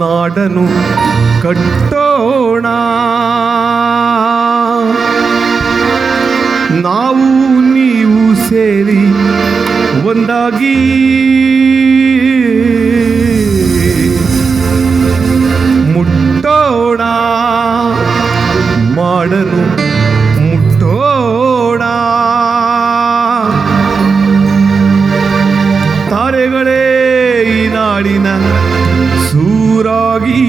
ನಾಡನು ಕಟ್ಟೋಣ. ನಾವು ನೀವು ಸೇರಿ ಒಂದಾಗಿ ಮುಟ್ಟೋಣ, ಮಾಡನು ಮುಟ್ಟೋಣ. ತಾರೆಗಳೇ ಈ ನಾಡಿನ ಸೂರಾಗಿ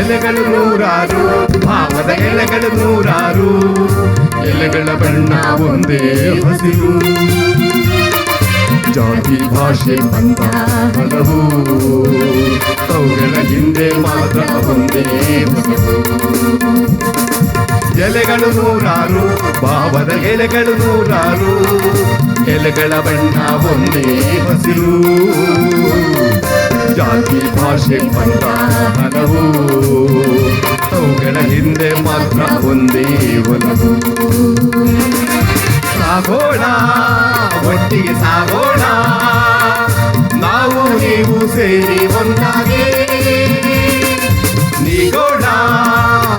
ಎಲೆಗಳು ನೂರಾರು, ಭಾವದ ಎಲೆಗಳು ನೂರಾರು, ಎಲೆಗಳ ಬಣ್ಣ ಒಂದೇ ಹಸಿರು. ಜಾತಿ ಭಾಷೆ ಬಂದ ಹಲವು, ಅವುಗಳ ಹಿಂದೆ ಮಾತ್ರ ಒಂದೇ ಹಸಿರು. ಎಲೆಗಳು ನೂರಾರು, ಭಾವದ ಎಲೆಗಳು ನೂರಾರು, ಎಲೆಗಳ ಬಣ್ಣ ಒಂದೇ ಹಸಿರು. ಜಾತಿ ಭಾಷೆ ಬಂದ ಹಲವು, ಅವುಗಳ ಹಿಂದೆ ಮಾತ್ರ ಒಂದೇ ಒಲವು. ಸಾಗೋಣ ಒಟ್ಟಿಗೆ ಸಾಗೋಣ, ನಾವು ನೀವು ಸೇರಿ ಒಂದಾಗಿ ನೀಗೋಣ,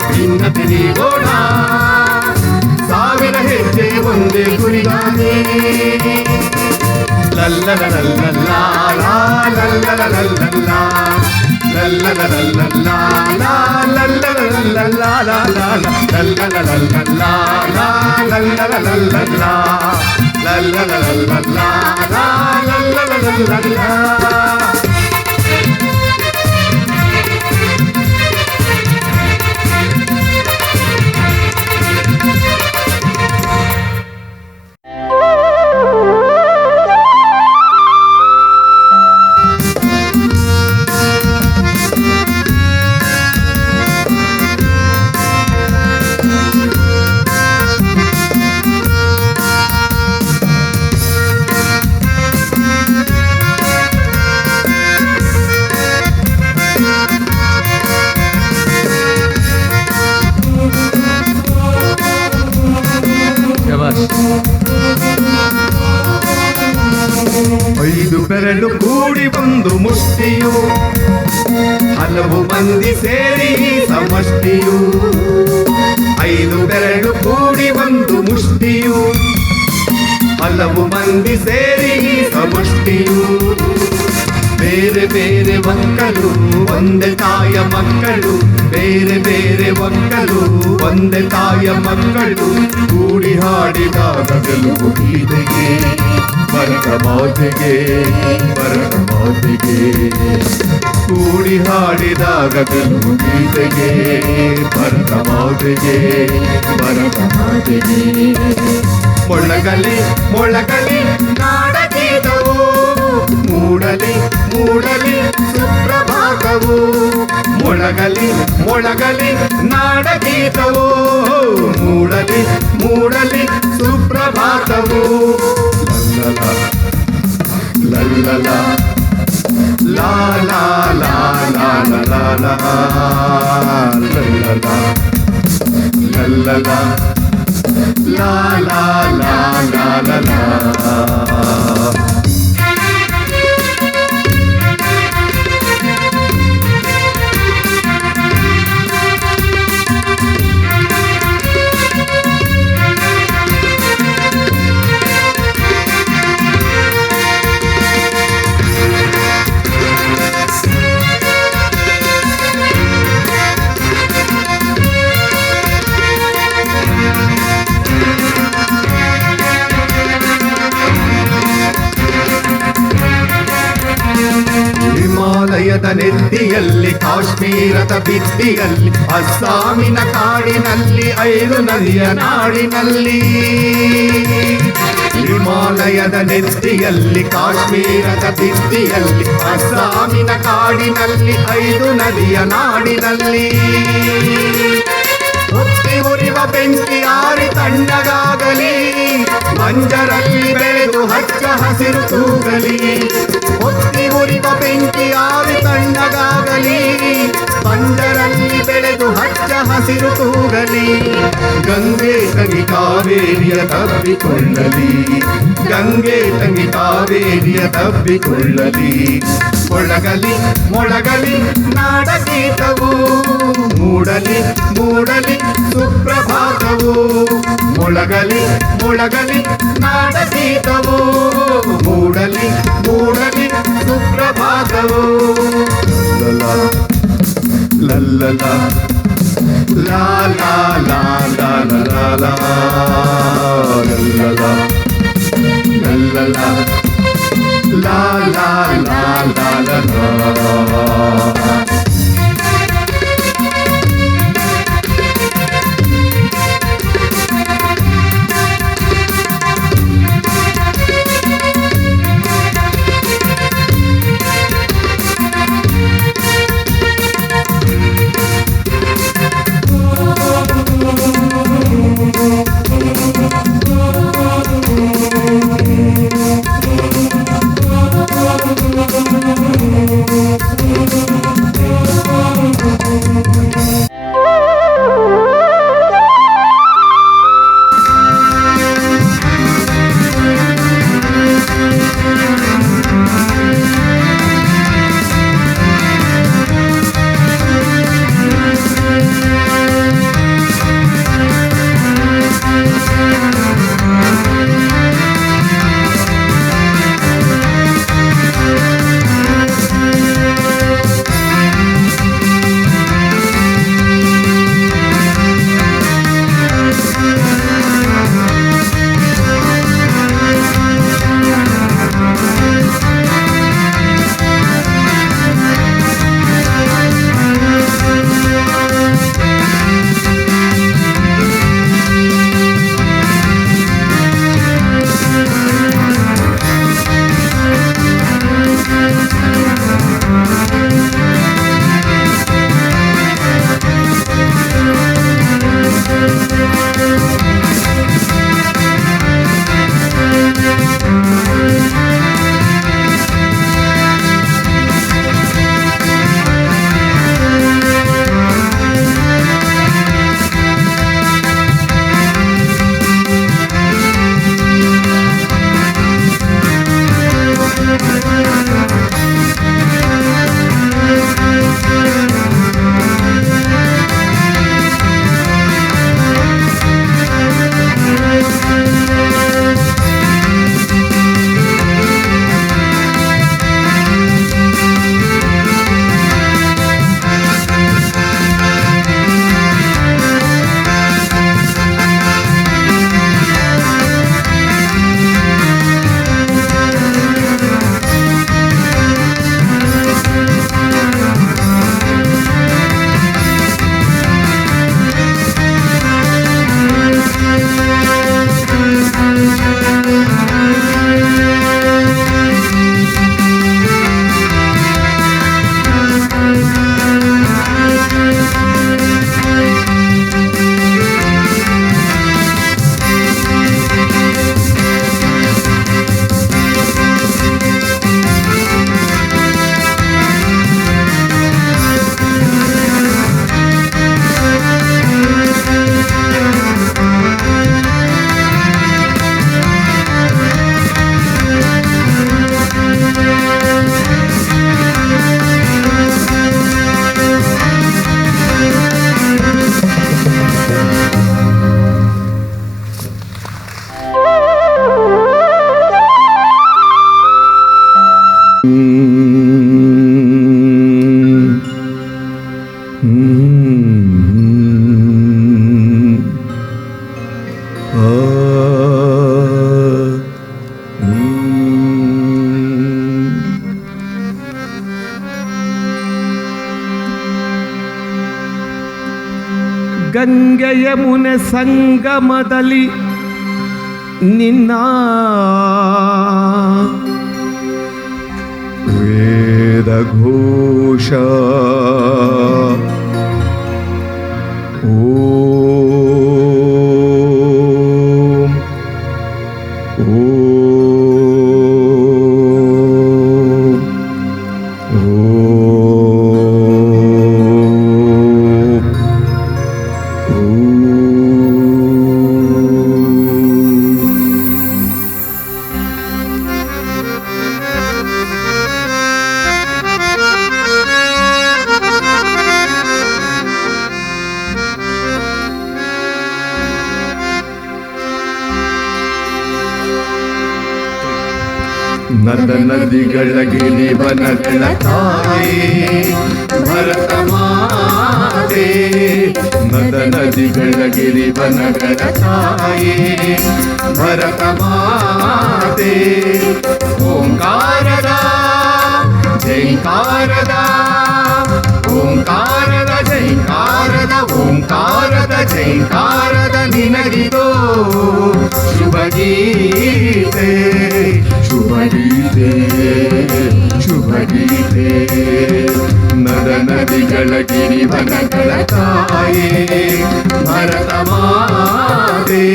ಭಿನ್ನತೆ ನೀಗೋಣ, ಸಾವಿರ ಹೆಜ್ಜೆ ಒಂದೇ ಗುರಿಗಾಗಿ. ಲಲ್ಲಲಲ್ಲಲ್ಲಾ ಲಲ್ಲಲಲ್ಲಲ್ಲಾ ಲಲ್ಲಲಲ್ಲಲ್ಲಾ ಲಲ್ಲಲಲ್ಲಲ್ಲಾ ಲಲ್ಲಲಲ್ಲಲ್ಲಾ ಲಲ್ಲಲಲ್ಲಲ್ಲಾ ಲಲ್ಲಲಲ್ಲಲ್ಲಾ ಲಲ್ಲಲಲ್ಲಲ್ಲಾ. ಐದು ಬೆರಳು ಕೂಡಿ ಒಂದು ಮುಷ್ಟಿಯು, ಹಲವು ಮಂದಿ ಸೇರಿ ಸಮಷ್ಟಿಯು. ಐದು ಬೆರಳು ಕೂಡಿ ಒಂದು ಮುಷ್ಟಿಯು, ಹಲವು ಮಂದಿ ಸೇರಿ ಸಮಷ್ಟಿಯು. ಬೇರೆ ಬೇರೆ ಮಕ್ಕಳು ಒಂದೇ ತಾಯ ಮಕ್ಕಳು, ಬೇರೆ ಬೇರೆ ಮಕ್ಕಳು ಒಂದೇ ತಾಯ ಮಕ್ಕಳು, ಕೂಡಿ ಹಾಡಿದಾಗ ಗೆಲುವು ಗೀತೆಗೆ, ಭರತ ಮಾತೆಗೆ ಭರತ ಮಾತೆಗೆ. ಕೂಡಿ ಹಾಡಿದಾಗ ಗೆಲುವು ಗೀತೆಗೆ, ಭರತ ಮಾತೆಗೆ ಭರತ ಮಾತೆಗೆ. ಮೊಳಗಲಿ ಮೊಳಗಲಿ ನಾಡಗೀತವು, ಮೂಡಲಿ ಮೂಡಲಿ ಸುಪ್ರಭಾತವು. ಮೊಳಗಲಿ ಮೊಳಗಲಿ ನಾಡಗೀತವು, ಮೂಡಲಿ ಮೂಡಲಿ ಸುಪ್ರಭಾತವು. ಲಲ್ಲಲ ಲಾ ಲಾ ಲಾ ಲಾ ಲಾ ಲಾ ಲಲ್ಲಲ ಲಲ್ಲಲ ಲಾ ಲಾ ಲಾ ಲಾ ಲಾ. ಹಿಮಾಲಯದ ನೆತ್ತಿಯಲ್ಲಿ, ಕಾಶ್ಮೀರದ ಭಿತ್ತಿಯಲ್ಲಿ, ಅಸ್ಸಾಮಿನ ಕಾಡಿನಲ್ಲಿ, 5 ನದಿಯ ನಾಡಿನಲ್ಲಿ. ಹಿಮಾಲಯದ ನೆತ್ತಿಯಲ್ಲಿ, ಕಾಶ್ಮೀರದ ಭಿತ್ತಿಯಲ್ಲಿ, ಅಸ್ಸಾಮಿನ ಕಾಡಿನಲ್ಲಿ, 5 ನದಿಯ ನಾಡಿನಲ್ಲಿ. ಹೊತ್ತಿ ಉರಿವ ಬೆಂಕಿ ಆರಿ ತಣ್ಣಗಾಗಲಿ, ಮಂಜರಲ್ಲಿ ಬೆಳೆದು ಹಚ್ಚ ಹಸಿರು ತೂಗಲಿ. ಹೊತ್ತಿ ಉರಿವ ಬೆಂಕಿ ಆರಿ ತಣ್ಣಗಾಗಲಿ, ಮಂಜರಲ್ಲಿ ಬೆಳೆದು ಹಚ್ಚ ಹಸಿರು ತೂಗಲಿ. ಗಂಗೆ ತಂಗಿ ಕಾವೇರಿಯ ತಬ್ಬಿಕೊಳ್ಳಲಿ, ಗಂಗೆ ತಂಗಿ ಕಾವೇರಿಯ ತಬ್ಬಿಕೊಳ್ಳಲಿ. ಮೊಳಗಲಿ ಮೊಳಗಲಿ ನಾಡಗೀತವು, ಮೂಡಲಿ ಮೂಡಲಿ ಸುಪ್ರಭಾತವು. ಮೊಳಗಲಿ ಮೊಳಗಲಿ ನಾಡಗೀತವು, ಮೂಡಲಿ ಮೂಡಲಿ ಸುಪ್ರಭಾತವು. ಲಲ್ಲಲ ಲಾ ಲಾ ಲಾ ಲಾ ಲಾ ಲಾ ಲಲ್ಲಲ ಲಲ್ಲಲ ಲಾ ಲಾ ಲಾ ಲಾ ಲಾ. ಗಂಗೆ ಯಮುನೆ ಸಂಗಮದಲ್ಲಿ ನಿನ್ನ ವೇದಘೋಷ ಓ ನದ ನದಿಗಳ ಗಿರಿವನಗಳ ತಾಯಿ ಭರತ ಮಾತೆ, ನದ ನದಿಗಳ ಗಿರಿವನಗಳ ತಾಯಿ ಭರತ ಮಾತೆ. ಓಂಕಾರದ ಜೈಕಾರದ ಓಂಕಾರದ ಜೈಕಾರದ ಓಂಕಾರದ ಜೈಕಾರದ ನಿನಗಿದೋ ಶುಭ ಗೀತೆ ಶುಭ ಗೀತೆ ಶುಭ ಗೀತೆ. ನದ ನದಿಗಳ ಗಿರಿವನಗಳ ತಾಯಿ ಭರತ ಮಾತೆ.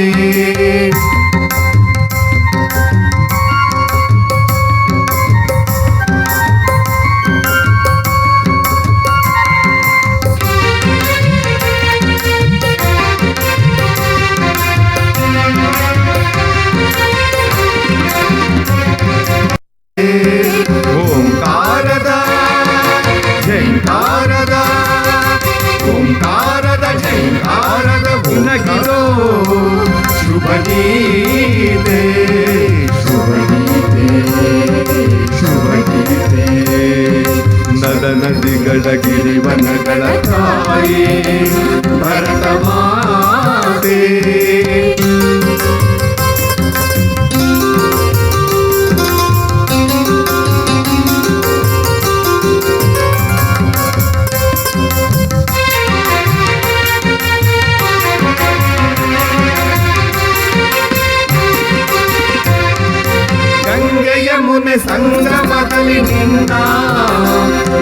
ಓಂಕಾರದ ಜೈಕಾರದ ಓಂಕಾರದ ಜೈಕಾರದ ಉನಗಿರೋ ಶುಭ ಗೀತೆ ಶುಭ ಗೀತೆ ಶುಭ ಗೀತೆ. ನದ ನದಿಗಳ ಗಿರಿವನಗಳ ತಾಯಿ ಭರತ ಮಾತೆ. ಯಮುನೆ ಸಂಗಮದಲ್ಲಿ ನಿನ್ನ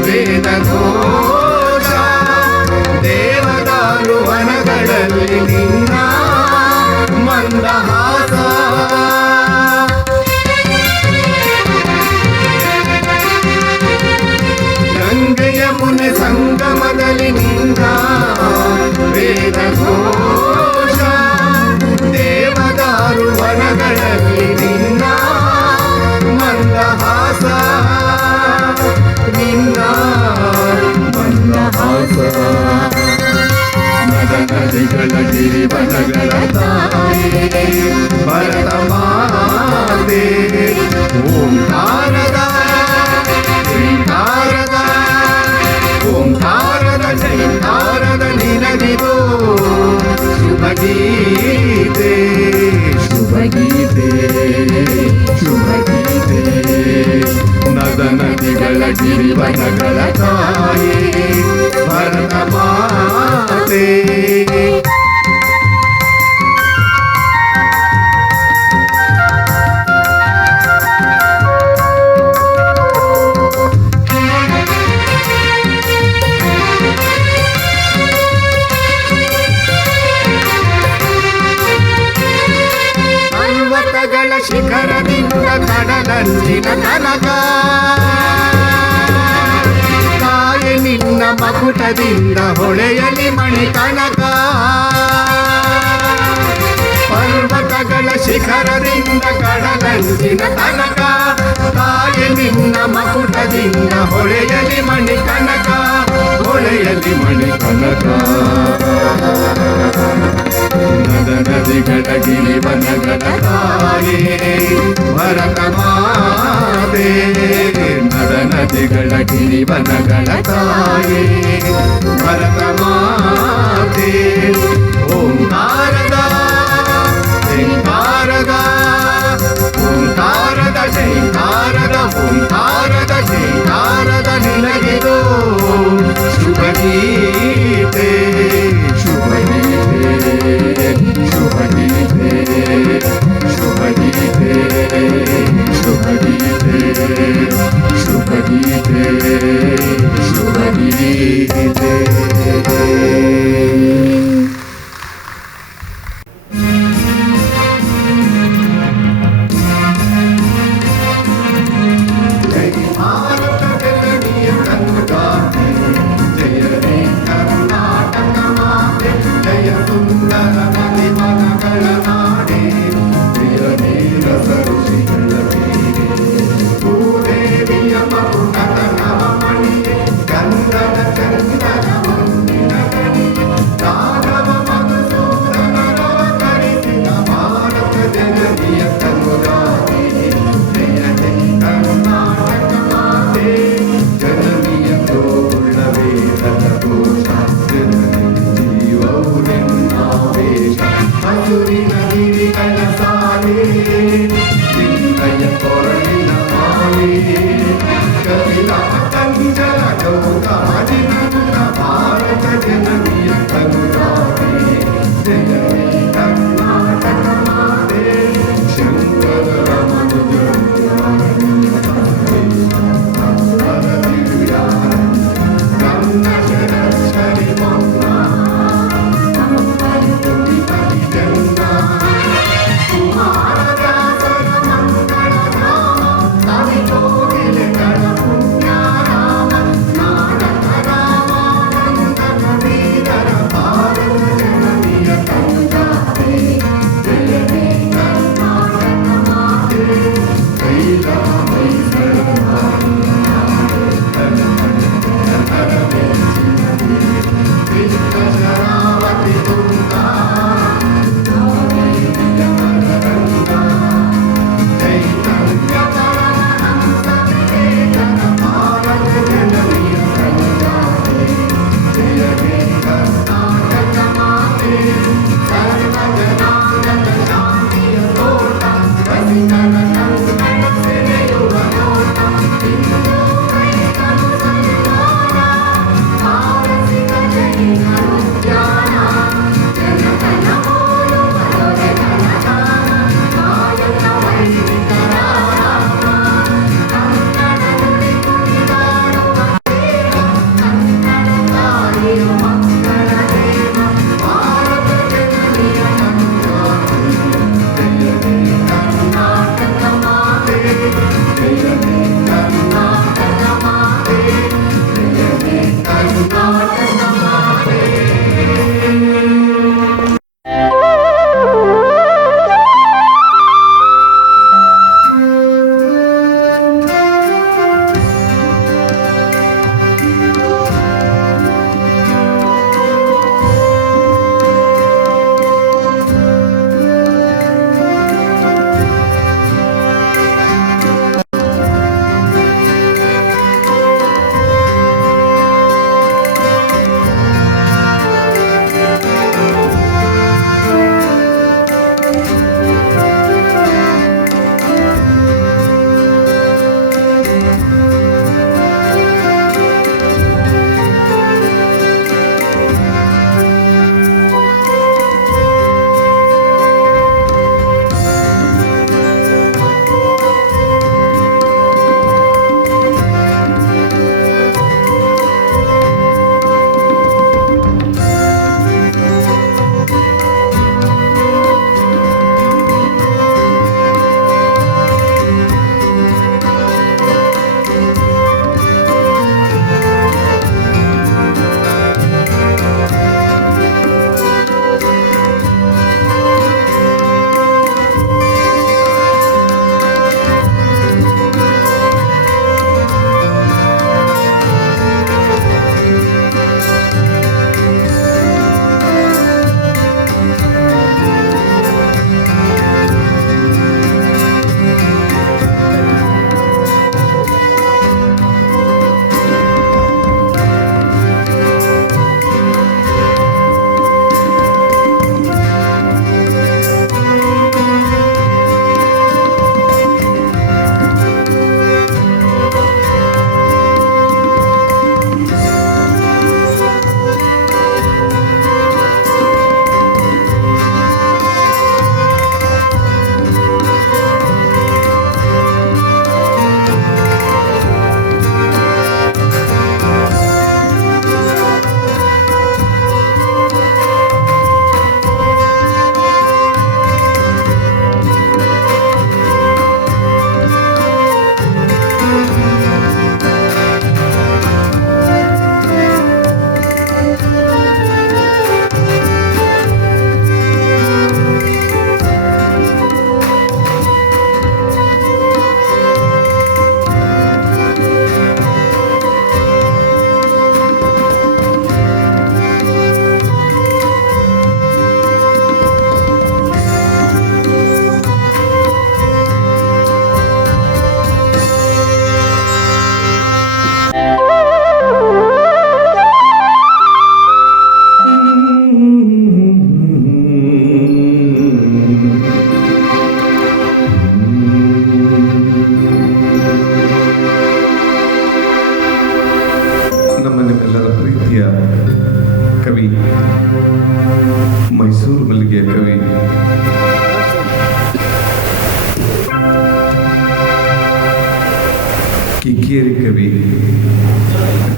ವೇದ ಘೋಷ, ದೇವದಾರು ವನಗಳಲ್ಲಿ ನಿನ್ನ ಮಂದಹಾಸ. ಗಂಗೆ ಯಮುನೆ ಸಂಗಮದಲ್ಲಿ ನಿನ್ನ ವೇದ ಘೋಷ, ದೇವದಾರು ವನಗಳಲ್ಲಿ ನಿನ್ನ ಮಂದಹಾಸ ನಿನ್ನ ಮಂದಹಾಸ. ನದ ನದಿಗಳ ಗಿರಿವನಗಳ ತಾಯಿ ಭರತ ಮಾತೆ. ಓಂಕಾರದ ಜೈಕಾರದ ಓಂಕಾರದ ಜೈಕಾರದ ನಿನಗಿದೋ ಶುಭ ಗೀತೆ ಶುಭ ಗೀತೆ ಶುಭ ಗೀತೆ. ನದ ನದಿಗಳ ಗಿರಿವನಗಳ ತಾಯಿ ಭರತ ಮಾತೆ. ಪರ್ವತಗಳ ಶಿಖರದಿಂದ ಕಡಲಂಚಿನ ತನಕ, ತಾಯಿ ನಿನ್ನ ಮಕುಟದಿಂದ ಹೊಳೆಯಲಿ ಮಣಿ ಕನಕ. ಪರ್ವತಗಳ ಶಿಖರದಿಂದ ಕಡಲಂಚಿನ ತನಕ, ತಾಯಿ ನಿನ್ನ ಮಕುಟದಿಂದ ಹೊಳೆಯಲಿ ಮಣಿ ಕನಕ ಹೊಳೆಯಲಿ ಮಣಿ ಕನಕ. ನದ ನದಿಗಳ ಗಿರಿವನಗಳ ತಾಯಿ ಭರತ ಮಾತೆ. ನದ ನದಿಗಳ ಗಿರಿವನಗಳ ತಾಯಿ ಭರತ ಮಾತೆ. ಓಂಕಾರದ ಜೈಕಾರದ ಓಂಕಾರದ ಜೈಕಾರದ ಓಂಕಾರದ ಜೈಕಾರದ ನಿನಗಿದೋ ಶುಭ ಗೀತೆ ಶುಭ ಗೀತೆ ಶುಭ ಗೀತೆ ಶುಭ ಗೀತೆ ಶುಭ ಗೀತೆ ಶುಭ ಗೀತೆ ಶುಭ ಗೀತೆ.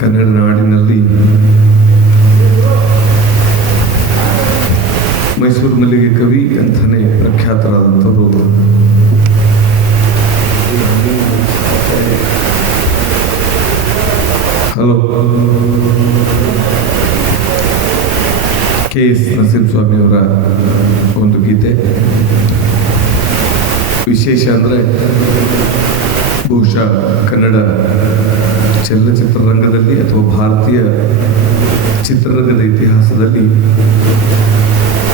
ಕನ್ನಡ ನಾಡಿನಲ್ಲಿ ಮೈಸೂರು ಮಲ್ಲಿಗೆ ಕವಿ ಅಂತಾನೆ ಪ್ರಖ್ಯಾತರಾದಂಥವರು ಹಲೋ KS ನರಸಿಂಹಸ್ವಾಮಿಯವರ ಒಂದು ಗೀತೆ. ವಿಶೇಷ ಅಂದರೆ ಬಹುಶಃ ಕನ್ನಡ ಚಲನಚಿತ್ರರಂಗದಲ್ಲಿ ಅಥವಾ ಭಾರತೀಯ ಚಿತ್ರರಂಗದ ಇತಿಹಾಸದಲ್ಲಿ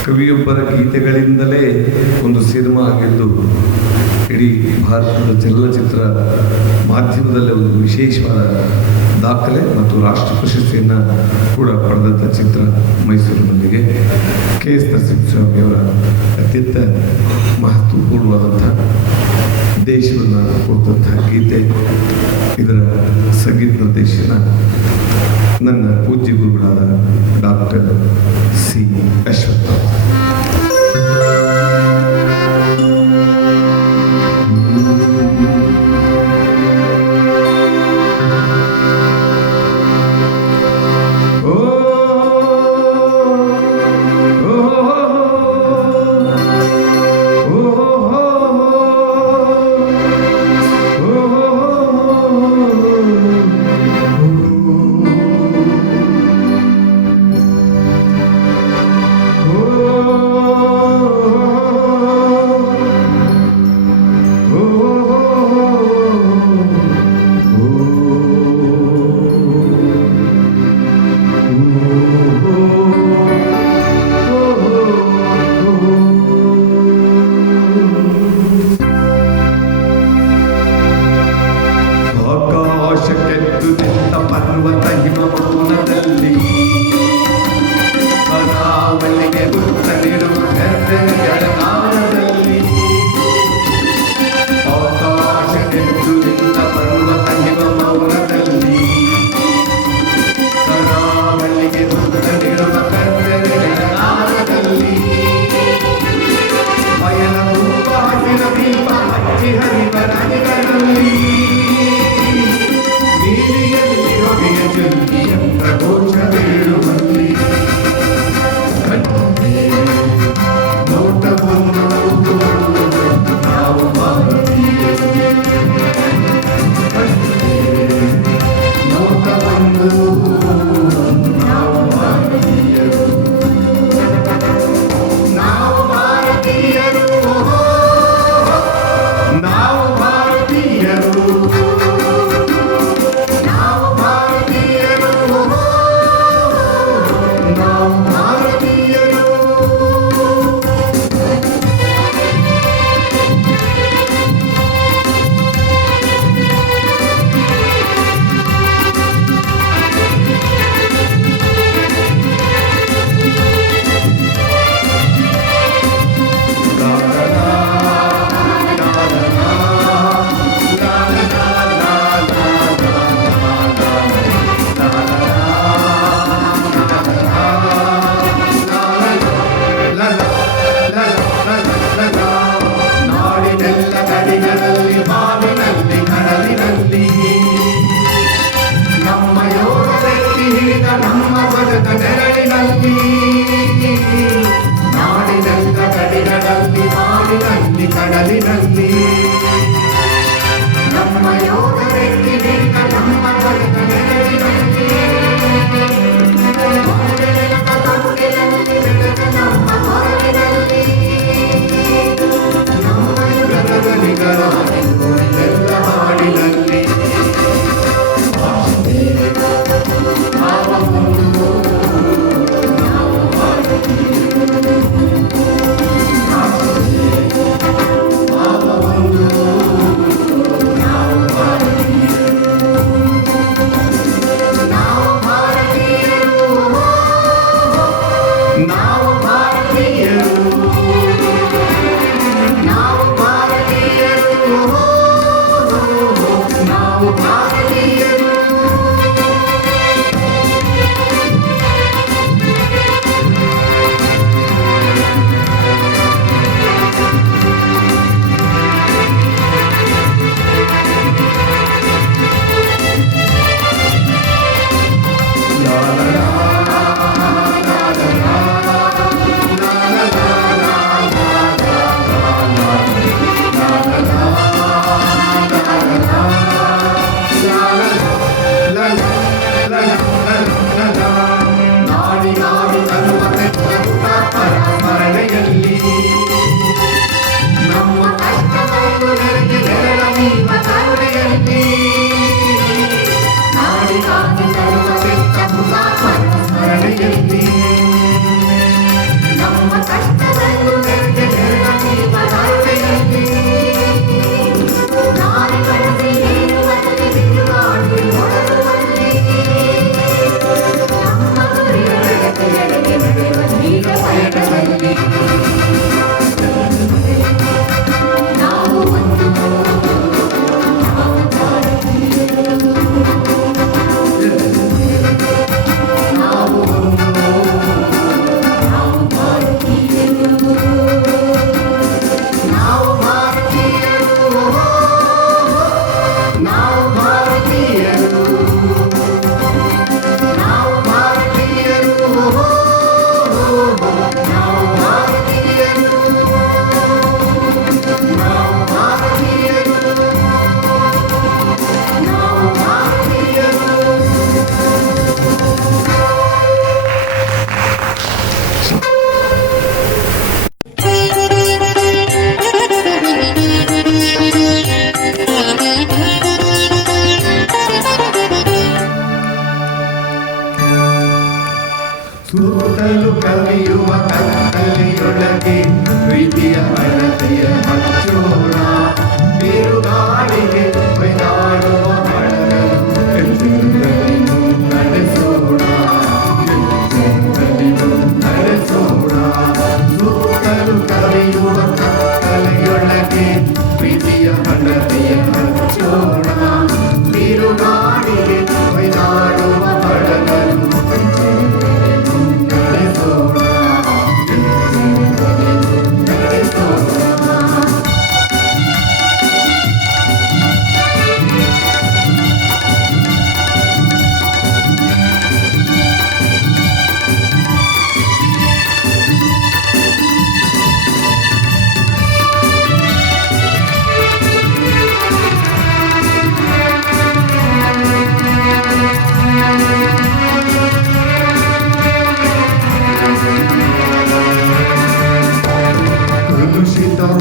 ಕವಿಯೊಬ್ಬರ ಗೀತೆಗಳಿಂದಲೇ ಒಂದು ಸಿನಿಮಾ ಆಗಿದ್ದು ಇಡೀ ಭಾರತದ ಚಲನಚಿತ್ರ ಮಾಧ್ಯಮದಲ್ಲೇ ಒಂದು ವಿಶೇಷವಾದ ದಾಖಲೆ ಮತ್ತು ರಾಷ್ಟ್ರ ಪ್ರಶಸ್ತಿಯನ್ನು ಕೂಡ ಪಡೆದಂಥ ಚಿತ್ರ ಮೈಸೂರು ಮಲ್ಲಿಗೆ. KS ನರಸಿಂಹಸ್ವಾಮಿಯವರ ಅತ್ಯಂತ ಮಹತ್ವಪೂರ್ಣವಾದಂಥ ದೇಶವನ್ನು ಕೊಟ್ಟಂತಹ ಗೀತೆ. ಇದರ ಸಂಗೀತ ನಿರ್ದೇಶನ ನನ್ನ ಪೂಜ್ಯ ಗುರುಗಳಾದ ಡಾಕ್ಟರ್ C. ಅಶ್ವತ್ಥ. ಪರ್ವತ ಹಿಮಮೌನದಲ್ಲಿ ಕರಾವಳಿಗೆ ಗುರುತನಿರುವ ಜಲನಾಳದಲ್ಲಿ ಆಕಾಶಕ್ಕೆದ್ದು ನಿಂತ ಪರ್ವತ ಹಿಮಮೌನದಲ್ಲಿ ಕರಾವಳಿಗೆ ಗುರುತನಿರುವ ಜಲನಾಳದಲ್ಲಿ ಬಯಲ ತುಂಬ ಹಸಿರ ದೀಪ ಹಚ್ಚಿ ಹರಿವ ನದಿಗಳಲ್ಲಿ ಪ್ರಕೋಶ ಬೀಳುವಲ್ಲಿ ನೋಟವನ್ನು ನಾವು ಭಾರತೀಯರು, ನೋಟವನ್ನು ನಾವು ಭಾರತೀಯರು, ನಾವು ಭಾರತೀಯರು, ನಾವು ಭಾರತೀಯರು, ನಮ್ಮ ಬದುಕ ನೆರಳಿನಲ್ಲಿ ನಾಡಿನೆಲ್ಲ ಕಡೆಗಳಲ್ಲಿ ನಾಡಿನಲ್ಲಿ ಕಡಲಿನಲ್ಲಿ ನಮ್ಮ ಯೋಧರೆತ್ತಿ ನಿಂತ ನಮ್ಮ ಬದುಕ ನೆರಳಿನಲ್ಲಿ ನಮ್ಮ ಹೊರಗಿನಲ್ಲಿ ನಮ್ಮ ಯುಗದಲಿಗಳ ಎಲ್ಲ ಹಾಡಿನಲ್ಲಿ ನಾವು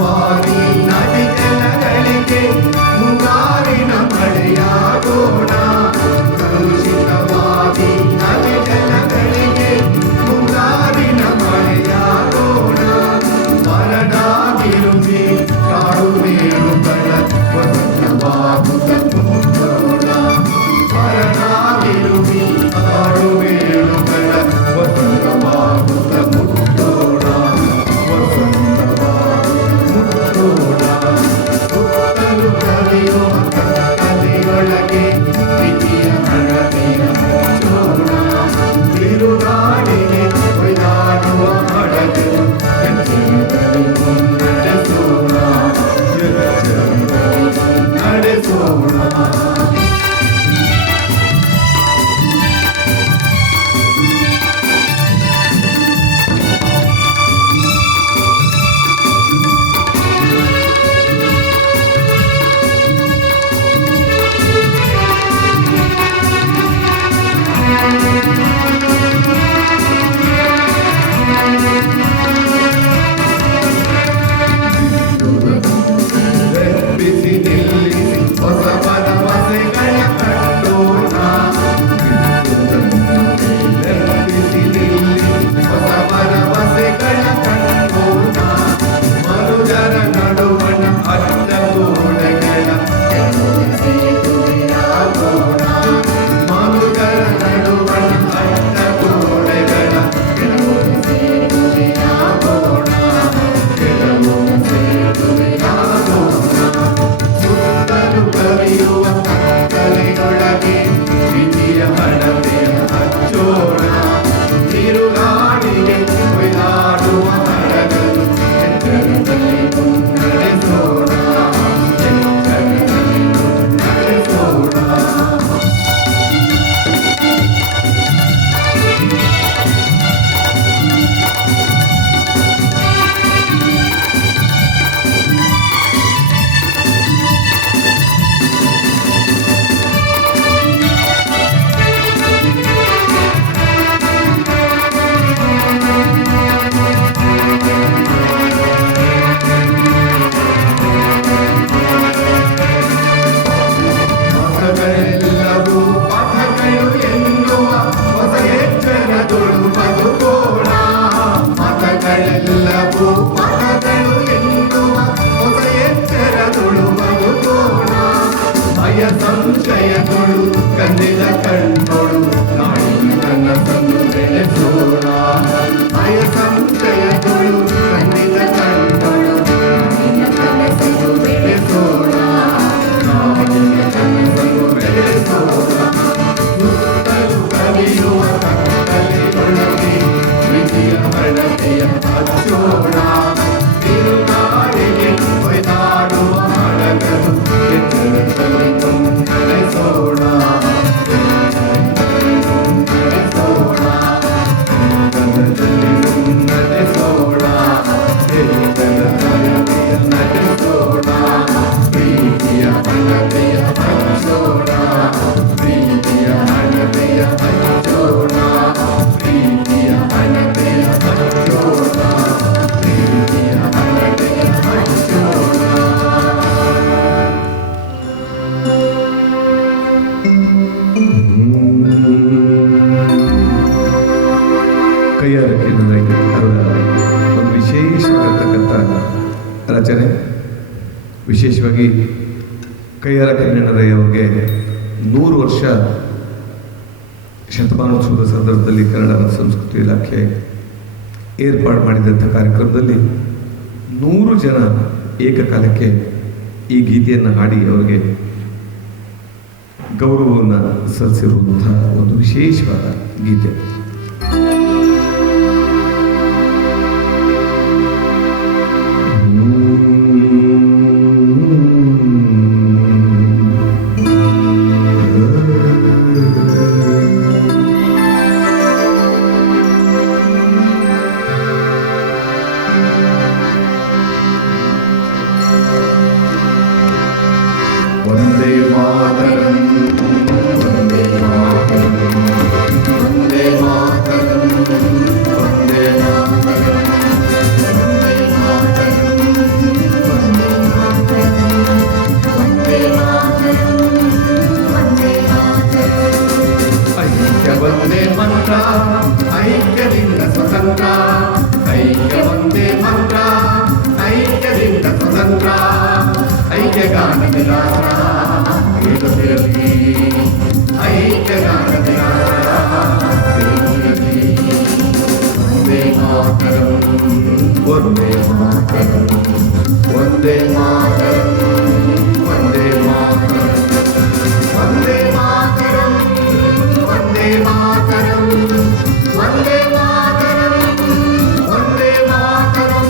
ಕಲುಷಿತವಾದಿ ನದಿ ಜಲಗಳಿಗೆ ಮುಂಗಾರಿನ ಮಳೆಯಾಗೋಣ. ಕಲುಷಿತವಾದಿ ನದಿ ಜಲಗಳಿಗೆ ಮುಂಗಾರಿನ ಮಳೆಯಾಗೋಣ. ಮರನಾಗಿರುವಿ ಕಾಡು ಮೇಲುಗಳ ವಸಂತವಾಗುತ್ತ ತುಂಬೋಣ. ಮರನಾಗಿರುವಿ ಕಾಡು ಮೇಲುಗಳ ವಸಂತವಾಗುತ್ತ ಮುಟ್ಟೋಣ. ವಸಂತವಾಗುತ್ತ ಸುತ್ತಲೂ ಕರೆಯುವ ಕತ್ತಲೆಯೊಳಗೆ ಪ್ರೀತಿಯ ಹಣತೆಯ ಹಚ್ಚೋಣ. ಬಿರುಗಾಳಿಗೆ ಒಯ್ದಾಡುವ ಹಡಗು ಎಚ್ಚರದಲ್ಲಿ ಮುನ್ನಡೆಸೋಣ. ಎಚ್ಚರದಲ್ಲಿ ಮುನ್ನಡೆಸೋಣ. ಬಿಸಿ ನಿಲ್ಲಿಸಿ ಹೊಸ ಭರವಸೆಗಳ ಕಟ್ಟೋಣ. ಬಿಸಿ ನಿಲ್ಲಿಸಿ ಹೊಸ ಭರವಸೆಗಳ ಕಟ್ಟೋಣ. ಮನುಜರ ನಡುವಣ ಅಡ್ಡಗೋಡೆಗಳ ಸೇತುವೆಯಾಗೋಣ. ಮನುಜರ ನಡುವಣ ಅಡ್ಡಗೋಡೆಗಳ ಸೇತುವೆಯಾಗೋಣ. ಕೆಲವು ಸೇತುವೆಯಾಗೋಣ. ಸುತ್ತಲೂ ಕವಿಯುವ ಕತ್ತಲೆಯೊಳಗೆ ಪ್ರೀತಿಯ ಹಣತೆಯ ಹಚ್ಚೋಣ. ತಿರುಗಾಡಿಗೆ ಒಯ್ದಾಡುವ ಹಡಗಲು ಎಚ್ಚರದಲ್ಲಿ ಮುನ್ನಡೆಸೋಣ. ಎಚ್ಚರದಲ್ಲಿ ಮುನ್ನಡೆಸೋಣ. ಮತಗಳೆಲ್ಲವೂ ಪಥಗಳು ಎನ್ನುವ ಹೊಸ ಎಚ್ಚರದೊಳು ಬದುಕೋಣ. ಮತಗಳೆಲ್ಲವೂ ಪಥಗಳು ಎನ್ನುವ ಹೊಸ ಎಚ್ಚರದೊಳು ಬದುಕೋಣ. ಭಯ ಸಂಶಯದೊಳು ಕಂದಿದ ಕಣ್ಣೊಳು ನಾಡಿನ ಕನಸನ್ನು ಬೆಳೆಸೋಣ. ಭಯ ಸಂಶಯದೊಳು ಕಂದಿದ ಕಣ್ಣೊಳು ನಾಡಿನ ಕನಸನ್ನು ಬೆಳೆಸೋಣ. ನಾಡಿನ ಕನಸನ್ನು ಬೆಳೆಸೋಣ. ಸುತ್ತಲೂ ಕವಿಯುವ ಕತ್ತಲೆಯೊಳಗೆ ಪ್ರೀತಿಯ ಹಣತೆಯ ಹಚ್ಚೋಣ. ತಿರುಗಾಡಿಗೆ ಒಯ್ದಾಡುವ ಹಡಗಲು ಎಚ್ಚರದಲ್ಲಿ ಮುನ್ನಡೆಸೋಣ. ಮುನ್ನಡೆಸೋಣ. ಕನಸಲ್ಲಿ ಮುನ್ನಡೆಸೋಣ. ಎಚ್ಚರದಲ್ಲಿ ನಡೆಸೋಣ. ಪ್ರೀತಿಯ ಹಣತೆಯ ಹಚ್ಚೋಣ. ಪ್ರೀತಿಯ ಹಣತೆಯ ಹಚ್ಚೋಣ. ಪ್ರೀತಿಯ ಹಣತೆಯ ಹಚ್ಚೋಣ. ಪ್ರೀತಿಯ ಹಣತೆಯ ಹಚ್ಚೋಣ. ಕೈಯಾರ ಅವರ ಒಂದು ವಿಶೇಷವಾಗಿರ್ತಕ್ಕಂಥ ರಚನೆ. ವಿಶೇಷವಾಗಿ ಕೈಯಾರ ಕಿರಣರಯ್ಯ ಅವರಿಗೆ 100 ವರ್ಷ ಶತಮಾನೋತ್ಸವದ ಸಂದರ್ಭದಲ್ಲಿ ಕನ್ನಡ ಮತ್ತು ಸಂಸ್ಕೃತಿ ಇಲಾಖೆ ಏರ್ಪಾಡು ಮಾಡಿದಂಥ ಕಾರ್ಯಕ್ರಮದಲ್ಲಿ 100 ಜನ ಏಕಕಾಲಕ್ಕೆ ಈ ಗೀತೆಯನ್ನು ಹಾಡಿ ಅವರಿಗೆ ಗೌರವವನ್ನು ಸಲ್ಲಿಸಿರುವಂಥ ಒಂದು ವಿಶೇಷವಾದ ಗೀತೆ. ವಂದೇ ಮಾತರಂ, ವಂದೇ ಮಾತರಂ, ವಂದೇ ಮಾತರಂ. ಸ್ವತಂತ್ರ ಐಕ್ಯಗಾನದ ಗಾತ್ರ ವೇದವಿರಲಿ ಐಕ್ಯಗಾನದ ಗಾತ್ರ ವೇದವಿರಲಿ ಒಂದೇ ಮಾತರಂ ಒಂದೇ ಮಾತರಂ ಒಂದೇ ಮಾತರಂ ಒಂದೇ ಮಾತರಂ ಒಂದೇ ಮಾತರಂ ಒಂದೇ ಮಾತರಂ ಒಂದೇ ಮಾತರಂ ಒಂದೇ ಮಾತರಂ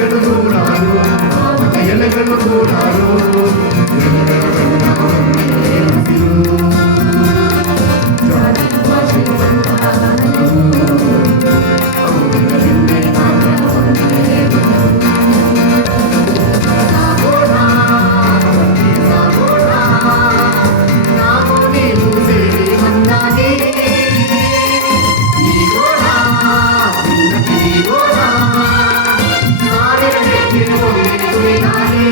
ಎಲೆಗಳು ನೂರಾರು ಮಾವನ ಎಲೆಗಳು ನೂರಾರು ಎಲೆಗಳ ಬಣ್ಣ ಒಂದೇ ಹಸಿರು ಜಾತಿ ಭಾಷೆ ಅವುಗಳ ಹಿಂದೆ ಮಾತ್ರ ಒಂದೇ ಸಾಗೋಣ ಸಾಗೋಣ ನಾವು ನೀವು ಸೇರಿ ಒಂದಾಗಿ ನೀಗೋಣ ನೀಗೋಣ ಸಾವಿರ ಹೆಜ್ಜೆಗೊಂದೇ ತುಳಿದಾಡಿ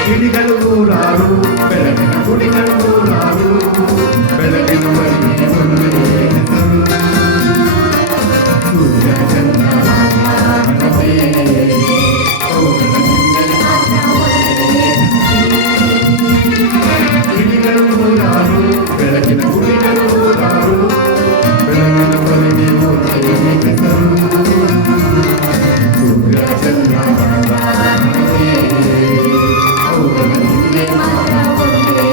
ಗಿಳಿಗಳು ನೂರಾರು ಬೆಳಕಿನ ಗುಡಿಗಳು ನೂರಾರು ಬೆಳಕಿನ ಬಳಿಗೆ ಒಂದೇ ಹೆಸರು ಸೂರ್ಯ ಚಂದ್ರ ಮನವೇ ಅವುಗಳ ಹಿಂದೆ ಮಾತ್ರ ಒಂದೇ ಗಿಳಿಗಳು ನೂರಾರು ಬೆಳಕಿನ ಗುಡಿಗಳು ನೂರಾರು ಬೆಳಕಿನ ಬಳಿಗೆ ಒಂದೇ ಹೆಸರು ಸೂರ್ಯ ಚಂದ್ರ ಮನವೇ ಅವುಗಳ ಹಿಂದೆ ಮಾತ್ರ ಒಂದೇ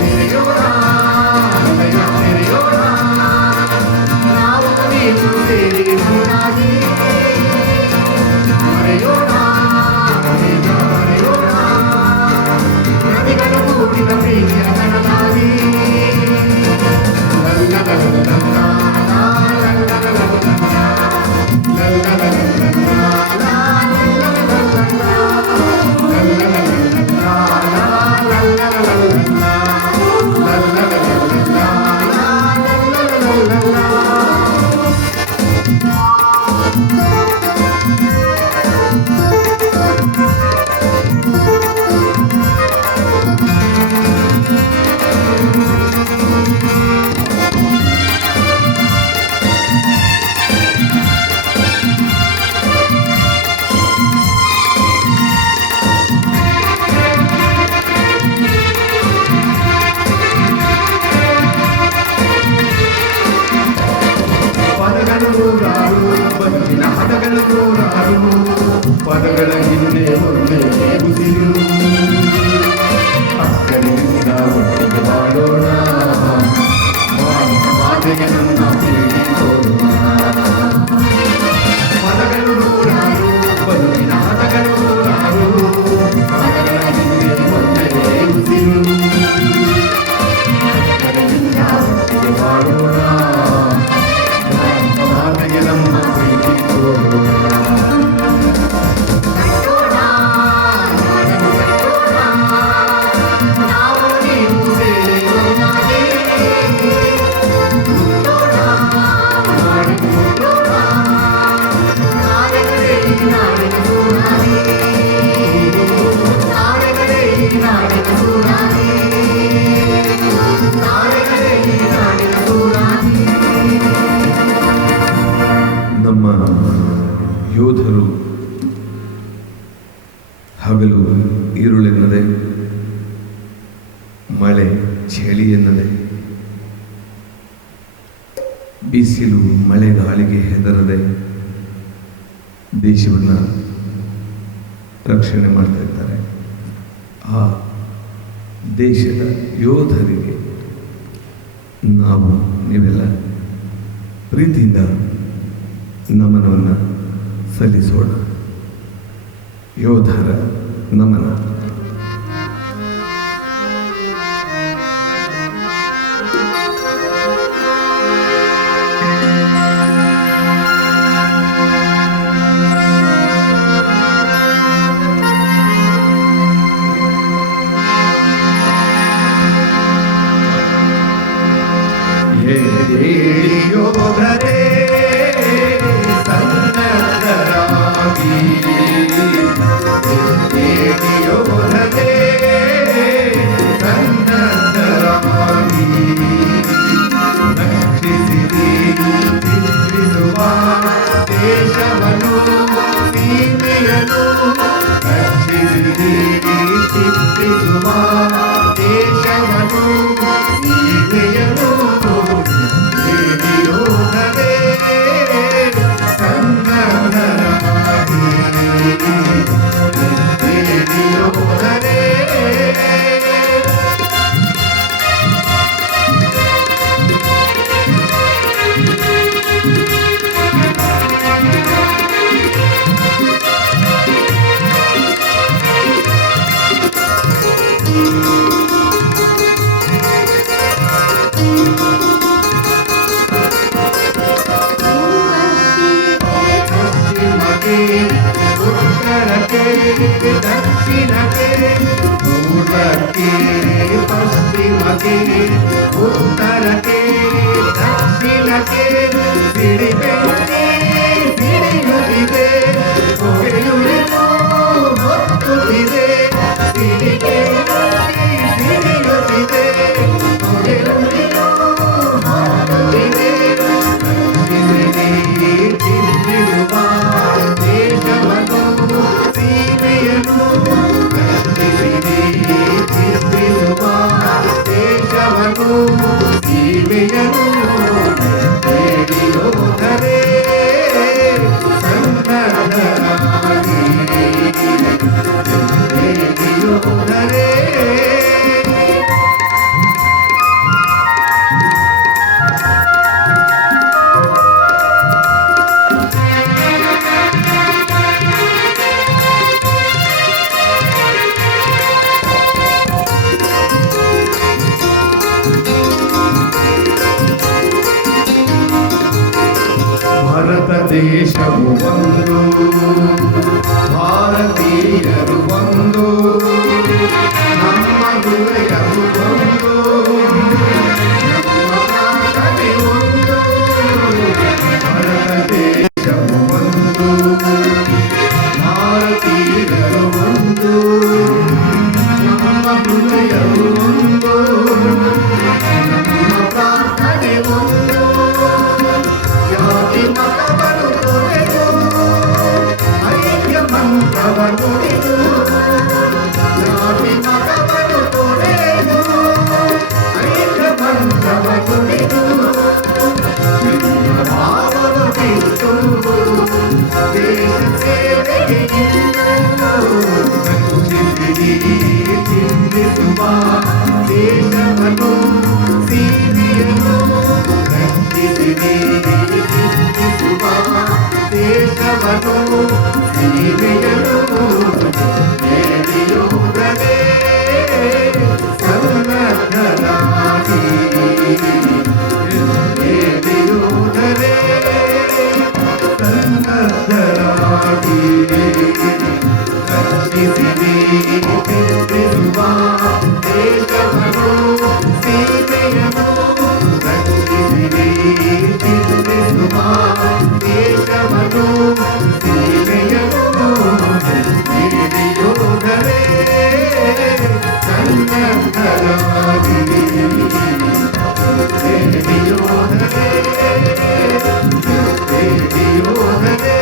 ತೆರೆಯೋಣ ಹೃದಯ ತೆರೆಯೋಣ ನಾವು ನೀವು ಸೇರಿ ಒಂದಾಗಿ ಮರೆಯೋಣ ನಿಜ ಮರೆಯೋಣ ನದಿಗಳು ಕೂಡಿದ ಪ್ರೀತಿಯ ಕಣದಾಗಿ ಪದಗಳು ನೂರಾರು ಬದುಕಿನ ಹದಗಳು ನೂರಾರು ಪದಗಳ ಹಿಂದೆ ಒಂದೇ ಉಸಿರು ಅಕ್ಕರಿಂದ ಒಟ್ಟಿಗೆ ಬಾಳೋಣ ಮಾತೆಗೆ ನನ್ನ ಪ್ರೀತಿ ತೋರೋಣ ಪದಗಳು ನೂರಾರು ಬದುಕಿನ ಹದಗಳು ನೂರಾರು ಪದಗಳ ಹಿಂದೆ ಒಂದೇ ಉಸಿರು ಅಕ್ಕರಿಂದ ಒಟ್ಟಿಗೆ ಬಾಳೋಣ ಮಾತೆಗೆ ನಮ್ಮ ಪ್ರೀತಿ ತೋರೋಣ ನಾವು ನೀವು ಸೇರಿ ಒಂದಾಗಿ ಮುಟ್ಟೋಣ ಮಾಡಿ ಮುಟ್ಟೋಣ ತಾರೆಗಳೇ ಈ ನಾಡಿನ ಸೂರಾಗಿ ತಾರೆಗಳೇ ಈ ನಾಡಿನ ಸೂರಾಗಿ ತಾರೆಗಳೇ ಈ ನಾಡಿನ ಸೂರಾಗಿ ನಮ್ಮ ಯೋಧರು ಹಗಲು ಈರುಳೆನ್ನದೆ ಮಳೆ ಚಳಿ ಎನ್ನದೆ ಬಿಸಿಲು ಮಳೆ ಗಾಳಿಗೆ ಹೆದರದೆ ದೇಶವನ್ನು ರಕ್ಷಣೆ ಮಾಡ್ತಾ ಇದ್ದಾರೆ. ಆ ದೇಶದ ಯೋಧರಿಗೆ ನಾವು ನೀವೆಲ್ಲ ಪ್ರೀತಿಯಿಂದ ನಮನವನ್ನು ಸಲ್ಲಿಸೋಣ. ಯೋಧರ ನಮನ. ಯೋಧರೇ ಸನ್ನದ್ಧರಾಗಿ ಯೋಧರೇ ದಕ್ಷಿಣಕ್ಕೆ ಪೂರ್ವಕ್ಕೆ ಪಶ್ಚಿಮಕ್ಕೆ ಉತ್ತರಕ್ಕೆ ದಕ್ಷಿಣಕ್ಕೆ ಸಿಡಿಬೆಟ್ಟಿ ಸಿಡಿಯುತ್ತಿದೆ ಹೊಗೆಯುಳಿದು ಹೊತ್ತುತ್ತಿದೆ ಸಿಡಿಬೆಟ್ಟಿ ಸಿಡಿಯುತ್ತಿದೆ ಹೊಗೆಯುಳಿದು ಹೊತ್ತುತ್ತಿದೆ ಚಿಂತಿಸುವ ದೇಶವನ್ನು ಸೀಮೆಯನ್ನು ಚಿಂತಿಸುವ ದೇಶವನ್ನು ಸೀಮೆಯನ್ನು ಹೇಳಿಯೋದರೆ ಸನ್ನದ್ಧರಾಗಿ ಹೇಳಿಯೋದರೆ ಭಾರತ ದೇಶವು ಒಂದು ಭಾರತೀಯರು ಒಂದು ನಮ್ಮ ಗುರಿಯರು ಒಂದು ನಮ್ಮ ಪ್ರಾರ್ಥನೆ ಒಂದು ಭಾರತ ದೇಶವು ಒಂದು ಭಾರತೀಯರು ಒಂದು ನಮ್ಮ ಗುರಿಯರು ಒಂದು ನಮ್ಮ ಪ್ರಾರ್ಥನೆ ಒಂದು ಜಾತಿ ಮತವನ್ನು ತೊರೆದು ಐಕ್ಯ ಮಂತ್ರವನ್ನು ನುಡಿದು ಜಾತಿ ಮತವನ್ನು ತೊರೆದು ಐಕ್ಯ ಮಂತ್ರವನ್ನು ನುಡಿದು ಭಾವವ ಬಿಟ್ಟು ದೇಶ ಸೇವೆಗೆ ಚಿಂತಿಸುವ ದೇಶವನ್ನು ಸೀಮೆಯನ್ನು ಚಿಂತಿಸುವ ದೇಶವನ್ನು ಸೀಮೆಯನ್ನು ಹೇಳಿಯುವುದರೇ ಸನ್ನದ್ಧರಾಗಿ ಹೇಳಿಯುವುದರೇ ಸನ್ನದ್ಧರಾಗಿ ರಕ್ಷಿಸಿರಿ ಚಿಂತಿಸುವ ದೇಶವನ್ನು ಸೀಮೆಯನ್ನು ರಕ್ಷಿಸಿರಿ ಚಿಂತಿಸುವ ದೇಶವನ್ನು ಸೀಮೆಯನ್ನು ಹಿಡಿಯೋದರೆ ಸನ್ನದ್ಧರಾಗಿ ಹಿಡಿಯೋದರೆ ಹಿಡಿಯೋದರೆ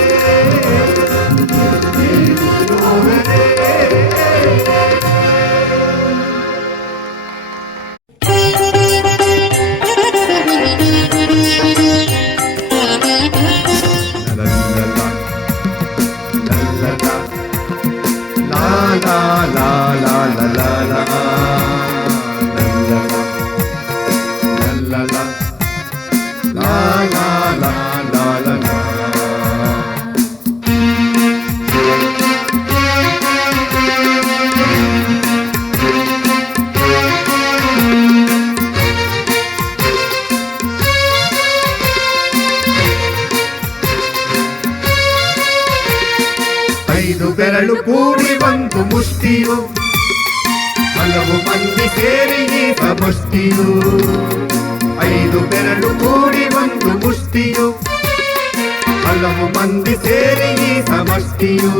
ಐದು ಬೆರಳು ಕೂಡಿ ಒಂದು ಮುಷ್ಟಿಯು ಹಲವು ಮಂದಿ ಸೇರಿ ಈ ಸಮಷ್ಟಿಯು ಐದು ಬೆರಳು ಕೂಡಿ ಒಂದು ಮುಷ್ಟಿಯು ಹಲವು ಮಂದಿ ಸೇರಿ ಈ ಸಮಷ್ಟಿಯು